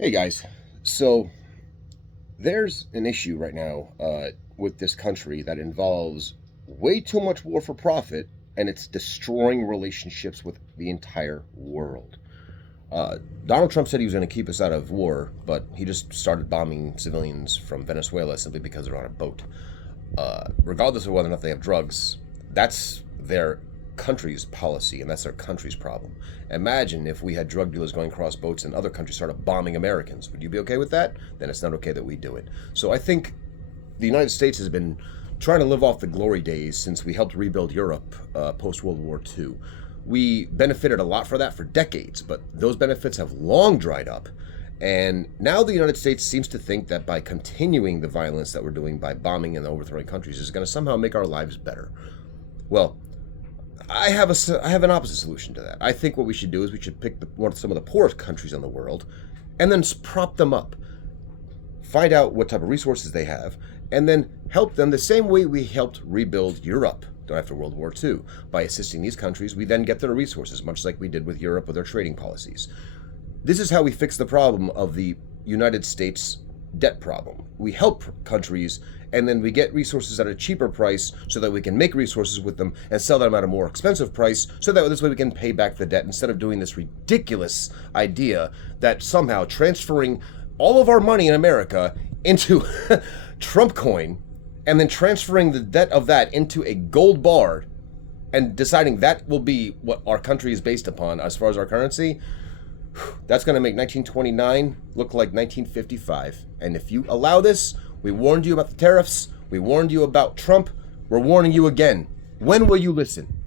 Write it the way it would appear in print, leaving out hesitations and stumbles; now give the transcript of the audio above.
Hey guys, so there's an issue right now with this country that involves way too much war for profit, and it's destroying relationships with the entire world. Uh, Donald Trump said he was going to keep us out of war, but he just started bombing civilians from Venezuela simply because they're on a boat. Regardless of whether or not they have drugs, that's their country's policy and that's their country's problem. Imagine if we had drug dealers going across boats and other countries started bombing Americans. Would you be okay with that? Then it's not okay that we do it. So I think the United States has been trying to live off the glory days since we helped rebuild Europe post World War II. We benefited a lot for that for decades, but those benefits have long dried up. And now the United States seems to think that by continuing the violence that we're doing by bombing and overthrowing countries is going to somehow make our lives better. Well, I have an opposite solution to that. I think what we should do is we should pick some of the poorest countries in the world, and then prop them up, find out what type of resources they have, and then help them the same way we helped rebuild Europe after World War II. By assisting these countries, we then get their resources, much like we did with Europe with our trading policies. This is how we fix the problem of the United States debt problem. We help countries and then we get resources at a cheaper price so that we can make resources with them and sell them at a more expensive price so that this way we can pay back the debt instead of doing this ridiculous idea that somehow transferring all of our money in America into Trump coin and then transferring the debt of that into a gold bar and deciding that will be what our country is based upon as far as our currency. That's going to make 1929 look like 1955. And if you allow this, we warned you about the tariffs. We warned you about Trump. We're warning you again. When will you listen?